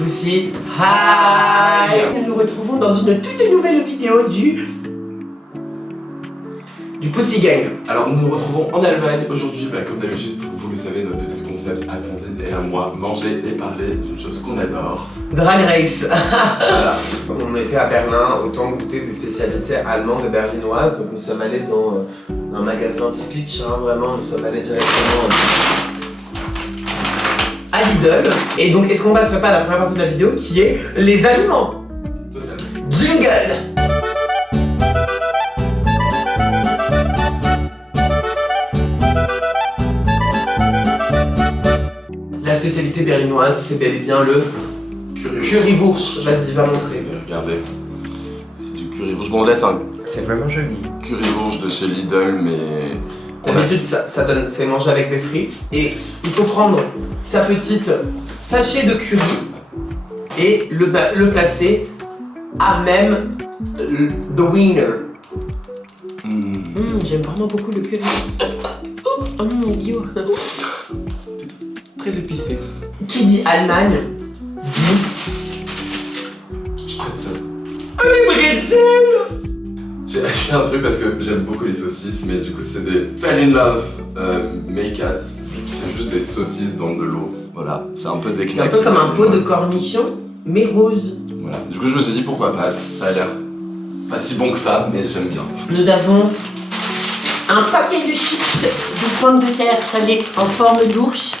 Pussy, hi! Nous nous retrouvons dans une toute nouvelle vidéo du Pussy Gang. Alors nous nous retrouvons en Allemagne aujourd'hui, comme d'habitude, vous le savez, notre petit concept à Tanzine et à moi, manger et parler d'une chose qu'on adore. Drag Race. Voilà. On était à Berlin, autant goûter des spécialités allemandes et berlinoises, donc nous sommes allés dans un magasin typique, vraiment, nous sommes allés directement À Lidl. Et donc, est-ce qu'on passerait pas à la première partie de la vidéo qui est les aliments? Totalement. Jingle! La spécialité berlinoise, c'est bel et bien le currywurst. Vas-y, va montrer. Regardez, c'est du currywurst. Bon, là c'est un C'est vraiment joli. currywurst de chez Lidl, mais... D'habitude, ça donne, c'est mangé avec des frites. Et il faut prendre sa petite sachet de curry et le placer à même the wiener. J'aime vraiment beaucoup le curry. Oh non, idiot. Très épicé. Qui dit Allemagne dit Je prête ça. des bretzels. J'ai acheté un truc parce que j'aime beaucoup les saucisses, mais du coup c'est des Fell in Love Makers. C'est juste des saucisses dans de l'eau. Voilà, c'est un peu des C'est un peu comme un pot de cornichons, mais rose. Voilà, du coup je me suis dit pourquoi pas, ça a l'air pas si bon que ça, mais j'aime bien. Nous avons un paquet de chips de pommes de terre salées en forme d'ours.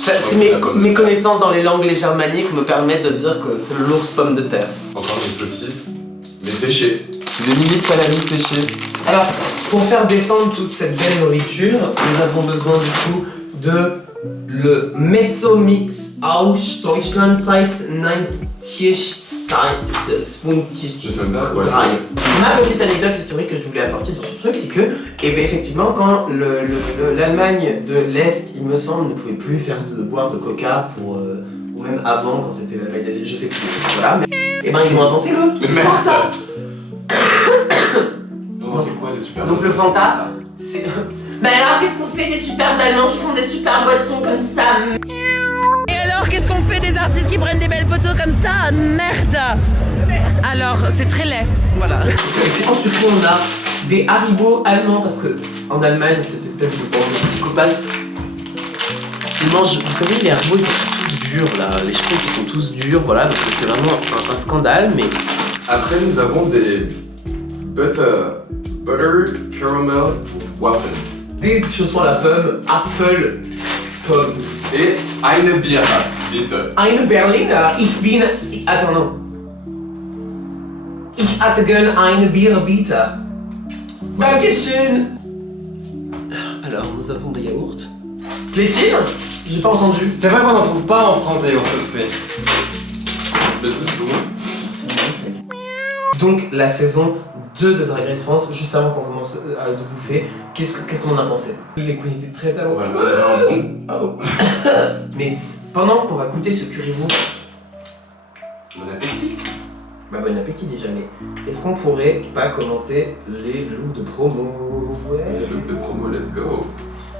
C'est mes connaissances dans les langues germaniques me permettent de dire que c'est l'ours pomme de terre. Encore des saucisses, mais séchées. C'est des mini salami séchés. Alors, pour faire descendre toute cette belle nourriture, nous avons besoin du coup de le Mezzo Mix aus Deutschland seit 90 Je sais même pas quoi c'est. Ma petite anecdote historique que je voulais apporter de ce truc, c'est que, effectivement, quand l'Allemagne de l'Est, il me semble, ne pouvait plus boire de coca pour, ou même avant, quand c'était l'Allemagne d'Asie, je sais plus, voilà, mais et ben ils ont inventé le Fanta. On en fait quoi des super Donc le Fanta, c'est... Mais alors qu'est-ce qu'on fait des super Allemands qui font des super boissons comme ça? Et alors, qu'est-ce qu'on fait des artistes qui prennent des belles photos comme ça? Merde! Alors, c'est très laid, voilà. Ensuite, on a des Haribo allemands parce que en Allemagne, cette espèce de bande de psychopathes, ils mangent, vous savez, les Haribo, ils sont tous durs là, les cheveux ils sont tous durs, voilà, donc c'est vraiment un scandale, mais... Après nous avons des butter caramel waffles. Des chaussons à la pomme, Apfel, pomme. Et eine Bier, bitte. Eine Berliner, ich bin... Attends, non. Ich hatte gern eine Bier, bitte. Dankeschön. Alors, nous avons des yaourts. Plaît-il? J'ai pas entendu. C'est vrai qu'on n'en trouve pas en France d'ailleurs, je fais. Peut-être que c'est bon. Donc, la saison 2 de Drag Race France, juste avant qu'on commence à de bouffer, qu'est-ce qu'on en a pensé? Les queens étaient très talentueuses. Ouais, on avait un bon. Pardon. Mais pendant qu'on va goûter ce currywurst, Bon appétit. bah bon appétit déjà, mais est-ce qu'on pourrait pas commenter les looks de promo? Le look de promo, let's go.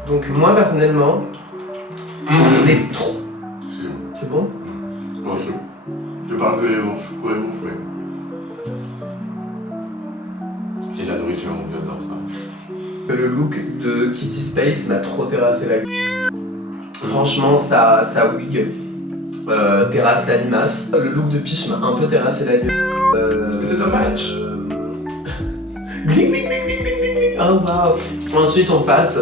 Donc moi personnellement, les trop. C'est bon? Moi je parle que les fourches, je pourrais vous jouer. C'est de la nourriture, on adore ça. Le look de Kitty Space m'a trop terrassé la gueule. Franchement, sa wig terrasse la limace. Le look de Peach m'a un peu terrassé la gueule. Mais c'est un match. Gling, gling, gling, gling, gling, gling. Oh wow. Ensuite, on passe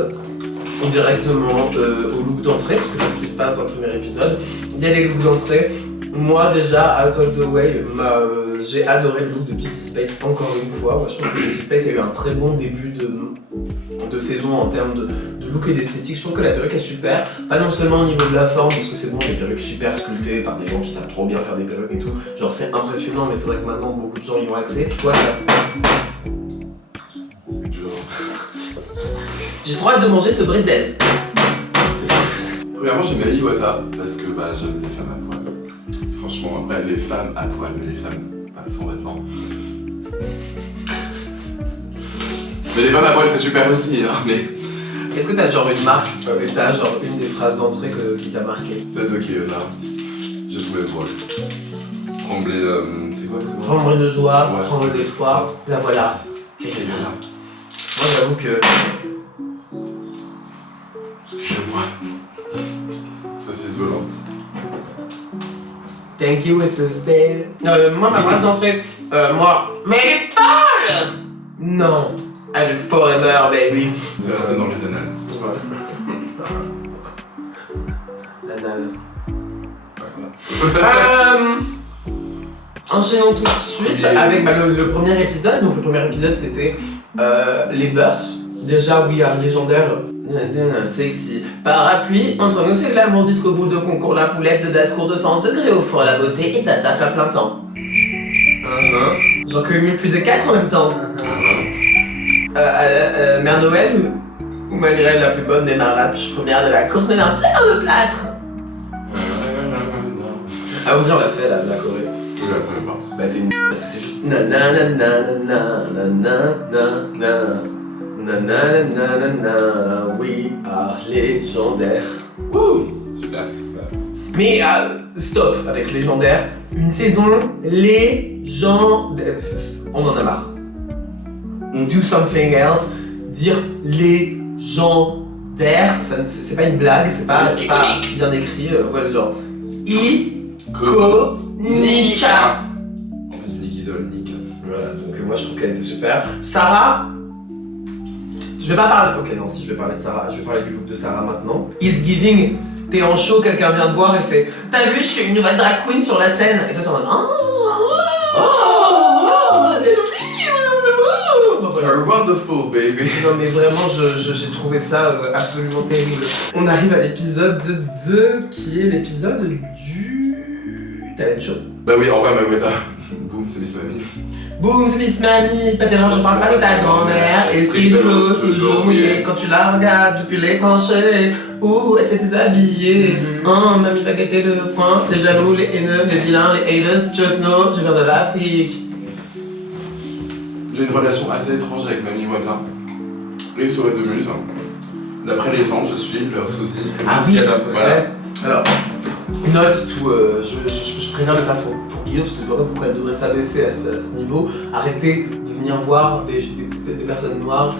directement au look d'entrée, parce que c'est ce qui se passe dans le premier épisode. Il y a les looks d'entrée. Moi déjà, Out of the Way, j'ai adoré le look de Kitty Space encore une fois. Moi je trouve que Kitty Space a eu un très bon début de saison en termes de look et d'esthétique. Je trouve que la perruque est super, pas non seulement au niveau de la forme, parce que c'est bon, des perruques super sculptées par des gens qui savent trop bien faire des perruques et tout. Genre c'est impressionnant, mais c'est vrai que maintenant beaucoup de gens y ont accès. Toi, j'ai trop hâte de manger ce bretzel. Premièrement, j'ai mis Iwata parce que j'aime les femmes à poil. Franchement, après, les femmes à poil, mais les femmes pas sans vêtements. Mais les femmes à poil, c'est super aussi, hein, mais. Est-ce que t'as genre une marque, t'as genre une des phrases d'entrée qui t'a marqué? Celle de Kiona. Je Mais bon. Trembler, c'est quoi c'est quoi Trembler de joie, Ouais. trembler d'espoir, la voilà. Kayona. Moi j'avoue que Excusez-moi. Saucisse volante. thank you Mrs. Dale. Moi ma phrase d'entrée, mais elle est folle. Non, elle est forever baby. C'est resté dans les annales. L'anal. Voilà. Enchaînons tout de suite avec le premier épisode. Donc le premier épisode c'était les verses. Déjà We Are légendaire. Sexy. Parapluie, entre nous c'est de l'amour jusqu'au bout de concours. La poulette de Dascourt 200 degrés au four, la beauté et ta taf à plein temps. J'en cumule plus de 4 en même temps. Mère Noël ou malgré la plus bonne des marraches, première de la course, mais un pied dans le plâtre. Ah oui, on l'a fait la Corée. Je la connais pas. Bah t'es une parce que c'est juste nanana, we are légendaire. Wouh. Super. Mais stop avec légendaire. Une saison légendaire. On en a marre. Do something else. Dire légendaire, c'est pas une blague, c'est pas bien écrit. Voilà, genre. Nika. En plus, Nicky Doll, Nick. Voilà, donc moi je trouve qu'elle était super. Sarah, je vais pas parler. Ok, non, si je vais parler de Sarah, je vais parler du look de Sarah maintenant. Is Giving, t'es en show, quelqu'un vient te voir et fait t'as vu, je suis une nouvelle drag queen sur la scène. Et toi t'es en mode You're wonderful, baby. Non mais vraiment, j'ai trouvé ça absolument terrible. On arrive à l'épisode 2 qui est l'épisode du talent show. Bah oui, en vrai, Magweta. Boum, c'est Miss Mamie. Boum, c'est Miss Mamie, pas d'erreur, je parle pas de ta grand-mère. Esprit de l'eau, toujours mouillé. Quand tu la regardes depuis les tranchées. Ouh, elle s'est déshabillée. Mamie va guetter le coin. Les jaloux, les haineux, les vilains, les haters. Just know, je viens de l'Afrique. J'ai une relation assez étrange avec Mamie Wata. Les soirées de muse. D'après les gens, je suis leur sosie. Ah oui, c'est Voilà. vrai. Alors, note tout, je préviens le fafon pour Guillaume, parce que je vois pas pourquoi elle devrait s'abaisser à ce niveau. Arrêtez de venir voir des personnes noires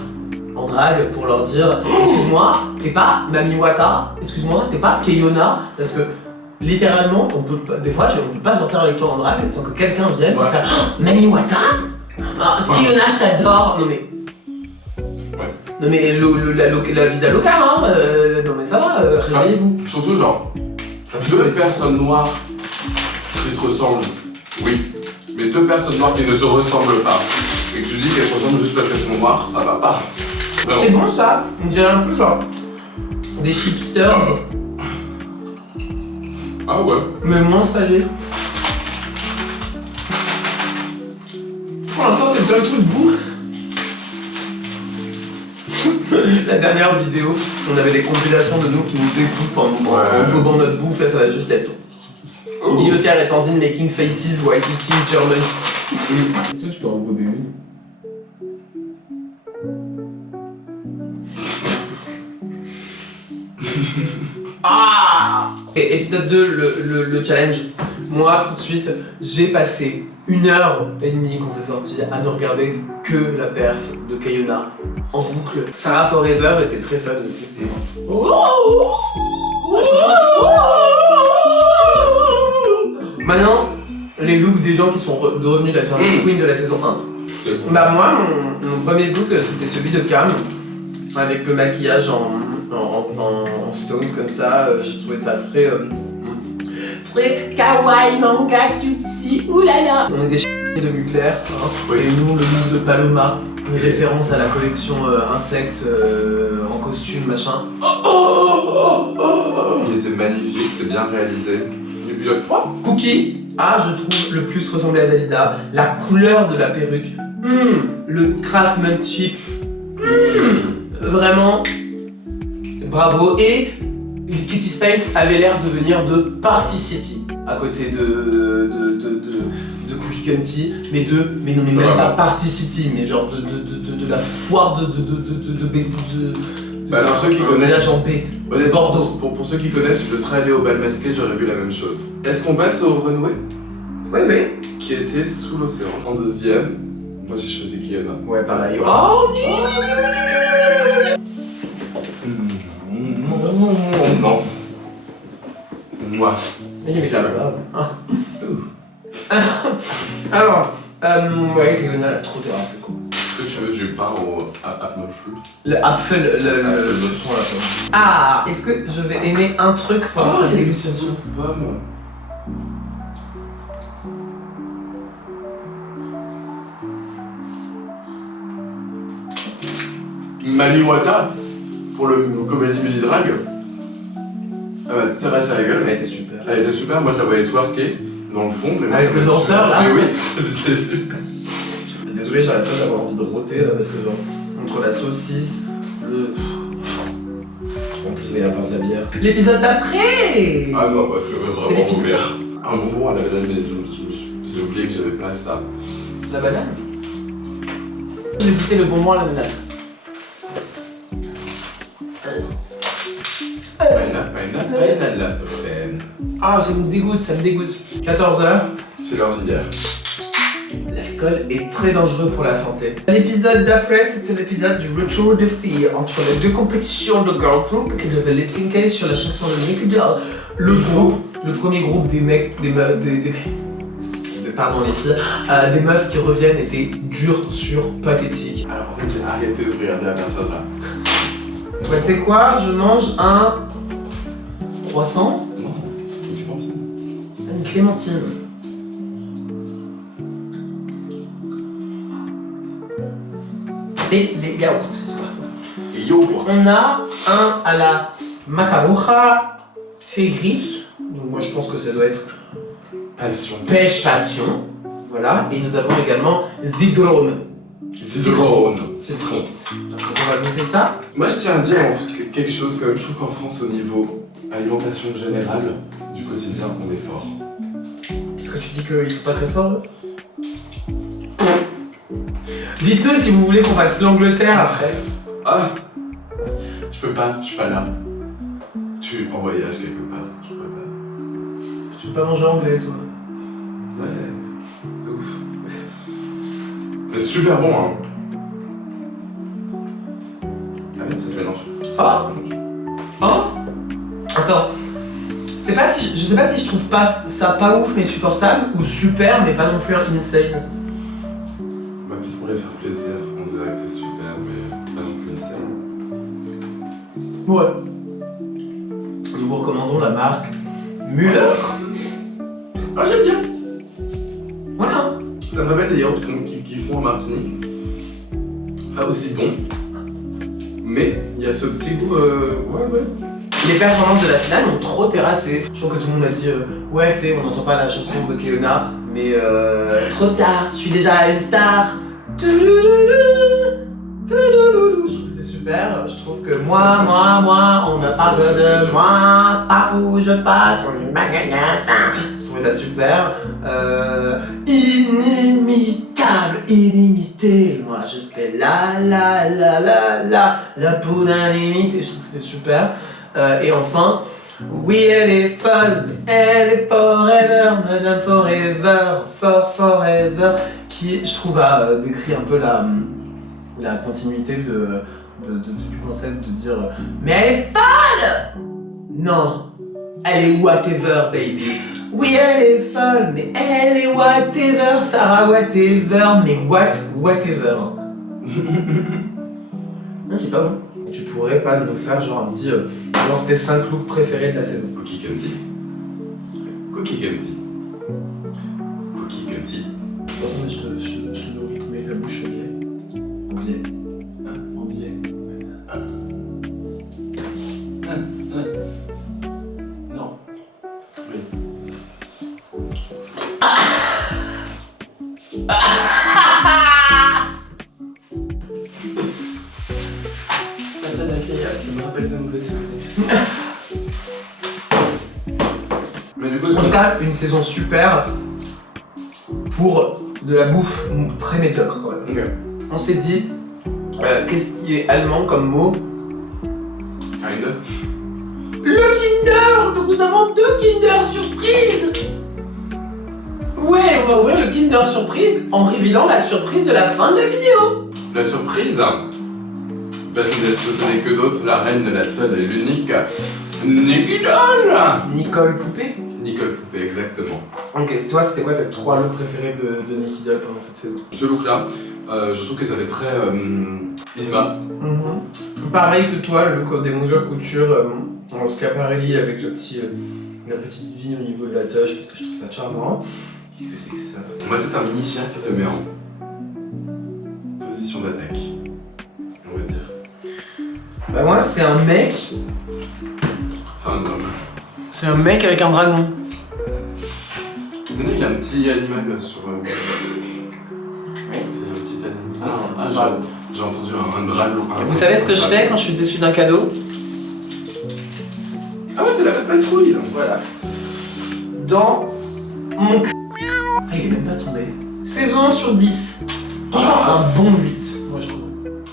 en drague pour leur dire excuse-moi, t'es pas Mamie Wata, excuse-moi, t'es pas Kayona, parce que littéralement, on peut pas, des fois, on peut pas sortir avec toi en drague sans que quelqu'un vienne pour faire Mamie Wata, Kayona, je t'adore. Non mais. Ouais. Non mais la vie d'Aloca, hein, non mais ça va, réveillez-vous. Surtout, genre, deux personnes noires qui se ressemblent, oui. Mais deux personnes noires qui ne se ressemblent pas. Et que tu dis qu'elles se ressemblent juste parce qu'elles sont noires, ça va pas. Vraiment. C'est bon ça, on dirait un peu genre des chipsters, Ah ouais. mais moins salés. Pour l'instant c'est le seul truc bouffe. La dernière vidéo, on avait des compilations de nous qui nous étouffent en gobant notre bouffe, là ça va juste être Guillotière et Tanzine making faces, white eating German. Est-ce que tu peux en gober une? Ah! Et épisode 2, le challenge. Moi, tout de suite, j'ai passé 1h30 quand c'est sorti à ne regarder que la perf de Kayona en boucle. Sarah Forever était très fun aussi. Maintenant, les looks des gens qui sont devenus la queen de la saison 1. Bah moi, mon premier look, c'était celui de Cam, avec le maquillage en stones comme ça. J'ai trouvé ça très kawaii, manga, cutie, oulala. On est des de Mugler, hein. Oui. Et nous, le look de Paloma, une référence à la collection insectes en costume, machin. Il était magnifique, c'est bien réalisé. Épisode 3. Cookie, je trouve le plus ressemblé à Dalida. La couleur de la perruque, le craftsmanship, vraiment, bravo. Et Kitty Space avait l'air de venir de Party City, à côté de Cookie County, mais non, mais même pas Party City, mais genre de la foire de Bah, pour ceux qui Un connaissent. village en paix. Honnêtement, Bordeaux. Pour ceux qui connaissent, je serais allé au bal masqué, j'aurais vu la même chose. Est-ce qu'on passe au Runway Oui, oui. qui était sous l'océan? En deuxième, moi j'ai choisi Kiana. Ouais, pareil. Ouais. Oh, Non. Moi. Alors, ouais, Fiona, elle a trop terrassé, c'est cool. Est-ce que tu veux que je parle au Apple Fruit? Le Apfel, le son là. Ah, est-ce que je vais aimer un truc pendant cette dégustation? Pomme. Mami Wata pour le comédie midi drag. Elle m'a terrassé la gueule. Elle était super. Elle était super, moi je la voyais twerker dans le fond. Mais moi, Avec ça le m'a danseur, super. là. Mais oui, c'était super. Désolé, j'arrête pas d'avoir envie de roter là parce que genre entre la saucisse, le. En plus, il va y avoir de la bière. L'épisode d'après. Ah non, bah, je veux C'est vraiment l'épisode. ouvert. Un bonbon à la banane, mais j'ai oublié que j'avais pas ça. La banane. J'ai goûté le bonbon à la banane. Banane. Ah, ça me dégoûte, ça me dégoûte. 14h. C'est l'heure d'une bière. L'alcool est très dangereux pour la santé. L'épisode d'après, c'était l'épisode du retour de filles entre les deux compétitions de girl group qui devaient lip-syncer sur la chanson de Nicky Doll. Le groupe, le premier groupe des mecs, pardon les filles, des meufs qui reviennent étaient durs sur pathétiques. Alors en fait, j'ai arrêté de regarder la personne là. Ouais, tu sais quoi, je mange un croissant, Non, tu penses? une clémentine. C'est les yaourts ce soir. Et yogourt. On a un à la macaroja, c'est gris. Donc moi je pense que ça doit être Passion. pêche passion. Voilà. Et nous avons également zidrone. Citron. Citron. Donc on va goûter ça. Moi, je tiens à dire quelque chose quand même. Je trouve qu'en France, au niveau alimentation générale du quotidien, on est fort. Qu'est-ce que tu dis qu'ils sont pas très forts eux? Dites-nous si vous voulez qu'on fasse l'Angleterre après. Ah, je peux pas, je suis pas là. Je suis en voyage quelque part, je pourrais pas. Tu veux pas manger anglais toi? Ouais, c'est ouf. C'est super bon, hein. Ah oui, ça se mélange. Ah. Oh. Attends. Je sais pas si je trouve pas ça pas ouf mais supportable ou super mais pas non plus un insane. Bah, peut-être pour les faire plaisir, on dirait que c'est super, mais pas non plus insane. Ouais. Nous vous recommandons la marque Müller. Ah, j'aime bien. Voilà. Ça me rappelle des yaourts qu'ils font en Martinique. Pas aussi bon. Mais il y a ce petit goût, ouais. Les performances de la finale m'ont trop terrassé. Je trouve que tout le monde a dit ouais, tu sais, on n'entend pas la chanson de Keona, mais trop tard, je suis déjà une star. Touloulou, touloulou. Je trouve que c'était super. Je trouve que moi, on ne parle que de moi, partout où je passe, on est magasin. Je trouvais ça super. Inimitable, illimité. Moi, je fais la poudre illimitée. Je trouve que c'était super. Et enfin, oui, elle est folle, elle est forever, madame forever, forever, qui, je trouve, a décrit un peu la continuité du concept de dire mais elle est folle. Non, elle est whatever, baby. Oui, elle est folle, mais elle est whatever, Sarah whatever, mais whatever. Non, c'est pas bon. Tu pourrais pas nous faire genre un petit genre tes 5 looks préférés de la saison. Cookie Candy. Cookie Candy. Cookie Candy. Attends, je te nourris, mets ta bouche en biais. En biais. Non. Oui. Ça me rappelle de mauvais souvenirs. Mais du coup, En tout cas, une saison super pour de la bouffe très médiocre quand même. Ok. On s'est dit, qu'est-ce qui est allemand comme mot Kind of. Le Kinder! Donc nous avons 2 Kinder surprises! Ouais, on va ouvrir le Kinder surprise en révélant la surprise de la fin de la vidéo! La surprise, bah, ce n'est que d'autre, la reine de la seule et l'unique Nicole. Nicole Poupée? Nicole Poupée, exactement. Ok, toi c'était quoi tes 3 looks préférés de Nicky Doll pendant cette saison? Ce look-là, je trouve que ça fait très Isma. Pareil que toi, le look des mesures couture en Schiaparelli avec le petit, la petite vie au niveau de la toche parce que je trouve ça charmant. Qu'est-ce que c'est que ça? Moi, c'est un mini chien qui se met en position d'attaque, on va dire. Bah moi c'est un mec. C'est un homme. C'est un mec avec un dragon. Il a un petit animal sur. C'est un petit animal. c'est un petit dragon. J'ai entendu un dragon. Vous savez ce que je fais quand je suis déçu d'un cadeau? Ah ouais, c'est la patrouille. Voilà. Dans mon c... Ah, il est même pas tombé. Saison sur 10. Franchement, un bon 8, moi je trouve.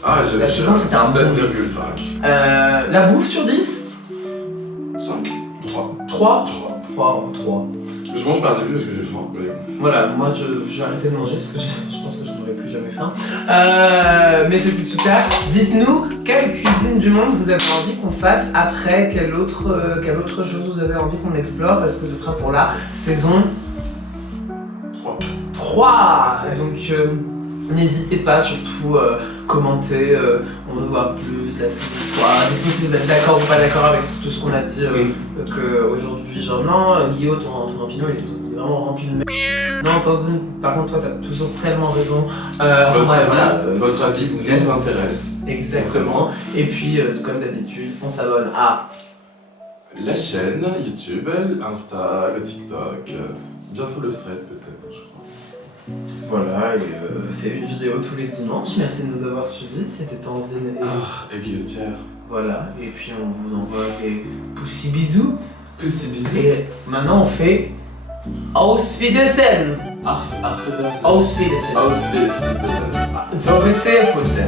Ah, j'ai La saison, c'était un bon 7,5. La bouffe sur 10? 5. 3. 3. 3. Je mange par début parce que j'ai faim. Mais... Voilà, moi j'ai arrêté de manger parce que je pense que je n'aurai plus jamais faim. Mais c'était super. Dites-nous quelle cuisine du monde vous avez envie qu'on fasse après, quelle autre chose vous avez envie qu'on explore parce que ce sera pour la saison 3. Donc n'hésitez pas, surtout commenter, on veut voir plus la saison 3. Dites-nous si vous êtes d'accord ou pas d'accord avec tout ce qu'on a dit qu'aujourd'hui, genre non, Guillaume, ton Rampino, il est vraiment rempli de merde. Non, Tanzine, par contre, toi, t'as toujours tellement raison. Votre avis nous intéresse. Exactement. Et puis, comme d'habitude, on s'abonne à la chaîne YouTube, Insta, le TikTok, bientôt le thread peut-être, je crois. Voilà, et c'est une vidéo tous les dimanches. Merci de nous avoir suivis. C'était Tanzine et Guillotière. Voilà, et puis on vous envoie des poussi bisous. Poussi bisous. Et maintenant, on fait Auf Wiedersehen. Auf Wiedersehen. Auf Wiedersehen. Auf Wiedersehen. So, wir sehen uns.